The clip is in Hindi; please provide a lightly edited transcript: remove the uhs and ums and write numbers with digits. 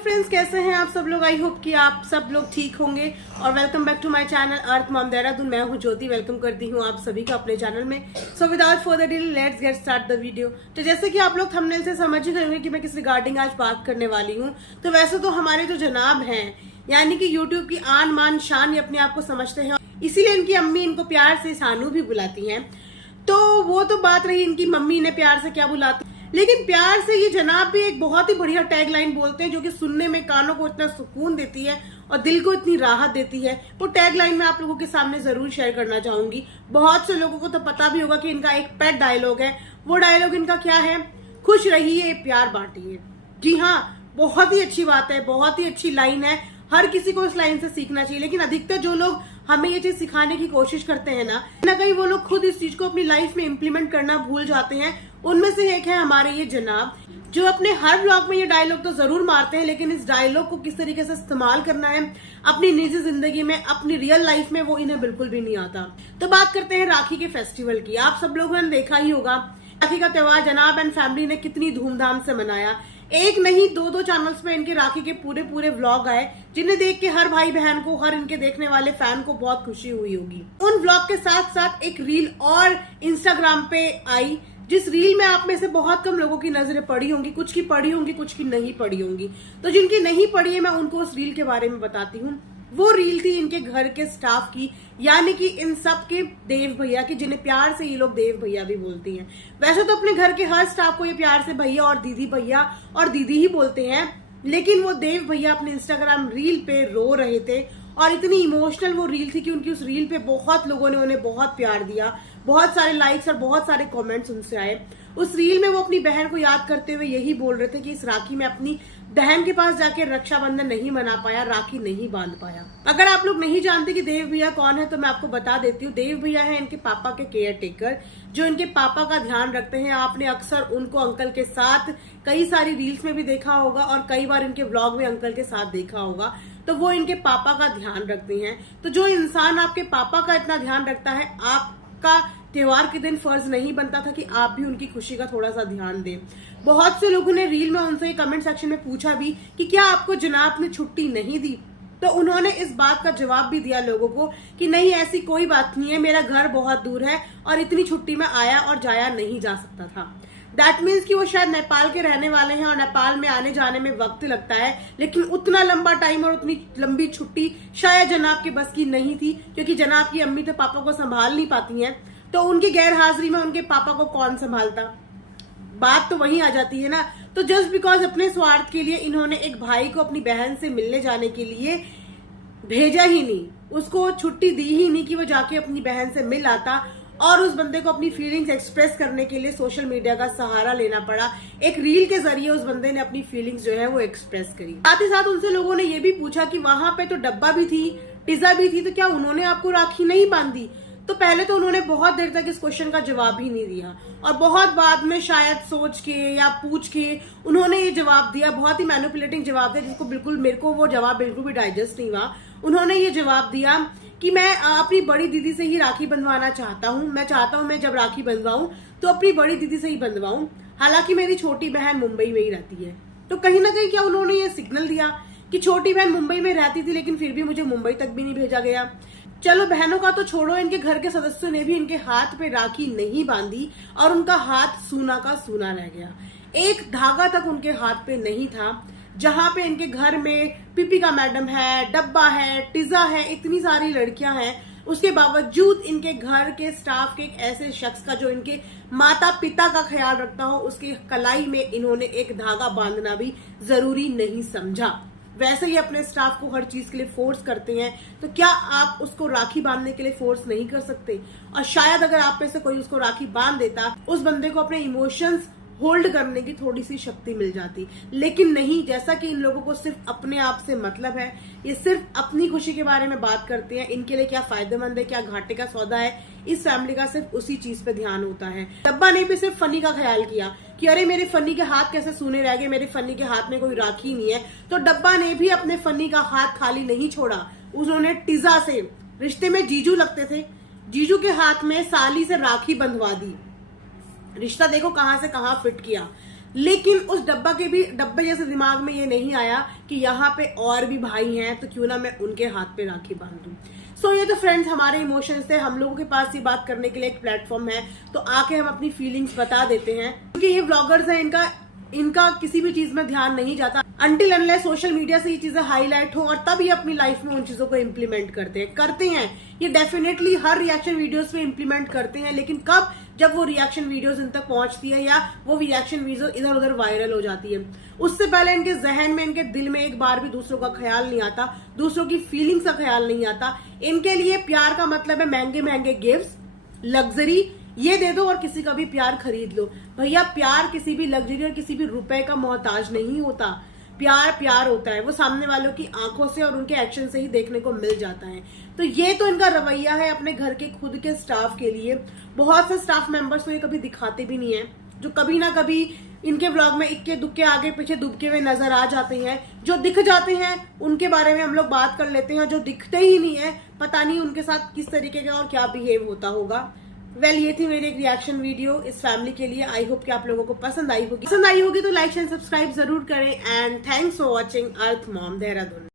फ्रेंड्स, कैसे हैं आप सब लोग। आई होप कि आप सब लोग ठीक होंगे और welcome back to my channel earth mom Dehradun. मैं हूं ज्योति, वेलकम करती हूं आप सभी को अपने चैनल में। So without further delay let's get start the video. तो जैसे कि आप लोग थंबनेल से समझ ही गए होंगे कि मैं किस रिगार्डिंग आज बात करने वाली हूँ। तो वैसे तो हमारे जो जनाब हैं, यानी कि यूट्यूब की आन मान शान, ये अपने आप को समझते हैं, इसीलिए इनकी अम्मी इनको प्यार से सानू भी बुलाती हैं। तो वो तो बात रही इनकी मम्मी ने प्यार से क्या बुलाती, लेकिन प्यार से ये जनाब भी एक बहुत ही बढ़िया टैगलाइन बोलते हैं जो कि सुनने में कानों को इतना सुकून देती है और दिल को इतनी राहत देती है। वो टैगलाइन मैं आप लोगों के सामने जरूर शेयर करना चाहूंगी। बहुत से लोगों को तो पता भी होगा कि इनका एक पेट डायलॉग है। वो डायलॉग इनका क्या है? खुश रहिए, प्यार बांटिए। जी हाँ, बहुत ही अच्छी बात है, बहुत ही अच्छी लाइन है। हर किसी को इस लाइन से सीखना चाहिए। लेकिन अधिकतर जो लोग हमें ये चीज सिखाने की कोशिश करते हैं ना कहीं वो लोग खुद इस चीज को अपनी लाइफ में इम्प्लीमेंट करना भूल जाते हैं। उनमें से एक है हमारे ये जनाब, जो अपने हर ब्लॉग में ये डायलॉग तो जरूर मारते हैं, लेकिन इस डायलॉग को किस तरीके से इस्तेमाल करना है अपनी निजी जिंदगी में, अपनी रियल लाइफ में, वो इन्हें बिल्कुल भी नहीं आता। तो बात करते हैं राखी के फेस्टिवल की। आप सब लोगों ने देखा ही होगा राखी का त्योहार जनाब एंड फैमिली ने कितनी धूमधाम से मनाया। एक नहीं दो चैनल्स पे इनके राखी के पूरे व्लॉग आए, जिन्हें देख के हर भाई बहन को, हर इनके देखने वाले फैन को बहुत खुशी हुई होगी। उन व्लॉग के साथ साथ एक रील और इंस्टाग्राम पे आई, जिस रील में आप में से बहुत कम लोगों की नजरें पड़ी होंगी। कुछ की पड़ी होंगी, कुछ की नहीं पड़ी होंगी। तो जिनकी नहीं पड़ी है मैं उनको उस रील के बारे में बताती हूँ। वो रील थी इनके घर के स्टाफ की, यानी कि इन सब के देव भैया की, जिन्हें प्यार से ये लोग देव भैया भी बोलती हैं। वैसे तो अपने घर के हर स्टाफ को ये प्यार से भैया और दीदी ही बोलते हैं, लेकिन वो देव भैया अपने इंस्टाग्राम रील पे रो रहे थे और इतनी इमोशनल वो रील थी कि उनकी उस रील पे बहुत लोगों ने उन्हें बहुत प्यार दिया, बहुत सारे लाइक्स और बहुत सारे कमेंट्स उनसे आए। उस रील में वो अपनी बहन को याद करते हुए यही बोल रहे थे कि इस राखी में अपनी बहन के पास जाके रक्षाबंधन नहीं मना पाया, राखी नहीं बांध पाया। अगर आप लोग नहीं जानते कि देव भैया कौन है तो मैं आपको बता देती हूँ। देव भैया है इनके पापा के केयर टेकर, जो इनके पापा का ध्यान रखते हैं। आपने अक्सर उनको अंकल के साथ कई सारी रील्स में भी देखा होगा और कई बार इनके व्लॉग में अंकल के साथ देखा होगा। तो वो इनके पापा का ध्यान रखते हैं। तो जो इंसान आपके पापा का इतना ध्यान रखता है, आपका त्योहार के दिन फर्ज नहीं बनता था कि आप भी उनकी खुशी का थोड़ा सा ध्यान दें। बहुत से लोगों ने रील में उनसे कमेंट सेक्शन में पूछा भी कि क्या आपको जनाब ने छुट्टी नहीं दी, तो उन्होंने इस बात का जवाब भी दिया लोगों को कि नहीं, ऐसी कोई बात नहीं है, मेरा घर बहुत दूर है और इतनी छुट्टी में आया और जाया नहीं जा सकता था। दैट मीन्स कि वो शायद नेपाल के रहने वाले हैं और नेपाल में आने जाने में वक्त लगता है, लेकिन उतना लंबा टाइम और उतनी लंबी छुट्टी शायद जनाब के बस की नहीं थी, क्योंकि जनाब की अम्मी तो पापा को संभाल नहीं पाती हैं। तो उनकी गैर हाजिरी में उनके पापा को कौन संभालता? बात तो वहीं आ जाती है ना। तो जस्ट बिकॉज अपने स्वार्थ के लिए इन्होंने एक भाई को अपनी बहन से मिलने जाने के लिए भेजा ही नहीं, उसको छुट्टी दी ही नहीं कि वो जाके अपनी बहन से मिल आता, और उस बंदे को अपनी फीलिंग्स एक्सप्रेस करने के लिए सोशल मीडिया का सहारा लेना पड़ा। एक रील के जरिए उस बंदे ने अपनी फीलिंग्स जो है वो एक्सप्रेस करी। साथ ही साथ उनसे लोगों ने ये भी पूछा कि वहां पे तो डब्बा भी थी, पिज्जा भी थी, तो क्या उन्होंने आपको राखी नहीं बांधी? तो पहले तो उन्होंने बहुत देर तक इस क्वेश्चन का जवाब ही नहीं दिया और बहुत बाद में शायद सोच के या पूछ के उन्होंने ये जवाब दिया। बहुत ही मैनिपुलेटिंग जवाब दिया, जिसको बिल्कुल मेरे को वो जवाब बिल्कुल भी डाइजेस्ट नहीं हुआ। उन्होंने ये जवाब दिया कि मैं अपनी बड़ी दीदी से ही राखी बंधवाना चाहता हूँ। मैं चाहता हूँ मैं जब राखी बंधवाऊं तो अपनी बड़ी दीदी से ही बंधवाऊं, हालांकि मेरी छोटी बहन मुंबई में ही रहती है। तो कहीं ना कहीं क्या उन्होंने ये सिग्नल दिया कि छोटी बहन मुंबई में रहती थी, लेकिन फिर भी मुझे मुंबई तक भी नहीं भेजा गया। चलो बहनों का तो छोड़ो, इनके घर के सदस्यों ने भी इनके हाथ पे राखी नहीं बांधी और उनका हाथ सूना का सूना रह गया। एक धागा तक उनके हाथ पे नहीं था। जहां पे इनके घर में पिपिका मैडम है, डब्बा है, टिजा है, इतनी सारी लड़कियां हैं, उसके बावजूद इनके घर के स्टाफ के एक ऐसे शख्स का जो इनके माता पिता का ख्याल रखता हो, उसके कलाई में इन्होंने एक धागा बांधना भी जरूरी नहीं समझा। वैसे ही अपने स्टाफ को हर चीज के लिए फोर्स करते हैं, तो क्या आप उसको राखी बांधने के लिए फोर्स नहीं कर सकते? और शायद अगर आप में से कोई उसको राखी बांध देता, उस बंदे को अपने इमोशंस होल्ड करने की थोड़ी सी शक्ति मिल जाती। लेकिन नहीं, जैसा कि इन लोगों को सिर्फ अपने आप से मतलब है, ये सिर्फ अपनी खुशी के बारे में बात करते हैं। इनके लिए क्या फायदेमंद है, क्या घाटे का सौदा है, इस फैमिली का सिर्फ उसी चीज पे ध्यान होता है। डब्बा ने भी सिर्फ फनी का ख्याल किया कि अरे मेरे फनी के हाथ कैसे सूने रह गए, मेरे फनी के हाथ में कोई राखी नहीं है। तो डब्बा ने भी अपने फनी का हाथ खाली नहीं छोड़ा। उन्होंने टिजा से, रिश्ते में जीजू लगते थे, जीजू के हाथ में साली से राखी बंधवा दी। रिश्ता देखो कहां से कहां फिट किया। लेकिन उस डब्बे जैसे दिमाग में ये नहीं आया कि यहाँ पे और भी भाई हैं, तो क्यों ना मैं उनके हाथ पे राखी बांध दूं। सो ये तो फ्रेंड्स हमारे इमोशंस थे, हम लोगों के पास ये बात करने के लिए एक प्लेटफॉर्म है, तो आके हम अपनी फीलिंग्स बता देते हैं। क्योंकि ये व्लॉगर्स हैं, इनका किसी भी चीज में ध्यान नहीं जाता अनटिल अनलेस सोशल मीडिया से ये चीजें हाईलाइट हो, और तब ये अपनी लाइफ में उन चीजों को इम्प्लीमेंट करते हैं। ये डेफिनेटली हर रिएक्शन वीडियोस में इम्प्लीमेंट करते हैं, लेकिन कब, जब वो रिएक्शन वीडियोस इन तक पहुंचती है या वो रिएक्शन वीडियो इधर उधर वायरल हो जाती है। उससे पहले इनके जहन में, इनके दिल में एक बार भी दूसरों का ख्याल नहीं आता, दूसरों की फीलिंग्स का ख्याल नहीं आता। इनके लिए प्यार का मतलब है महंगे महंगे गिफ्ट्स, लग्जरी, ये दे दो और किसी का भी प्यार खरीद लो। भैया प्यार किसी भी लग्जरी और किसी भी रुपए का मोहताज नहीं होता। प्यार प्यार होता है, वो सामने वालों की आंखों से और उनके एक्शन से ही देखने को मिल जाता है। तो ये तो इनका रवैया है अपने घर के खुद के स्टाफ के लिए। बहुत से स्टाफ मेंबर्स तो ये कभी दिखाते भी नहीं है, जो कभी ना कभी इनके व्लॉग में इक्के दुक्के आगे पीछे दुबके हुए नजर आ जाते हैं। जो दिख जाते हैं उनके बारे में हम लोग बात कर लेते हैं, जो दिखते ही नहीं है पता नहीं उनके साथ किस तरीके का और क्या बिहेव होता होगा। ये थी मेरी एक रिएक्शन वीडियो इस फैमिली के लिए। आई होप कि आप लोगों को पसंद आई होगी तो लाइक एंड सब्सक्राइब जरूर करें। And thanks for watching earth mom Dehradun.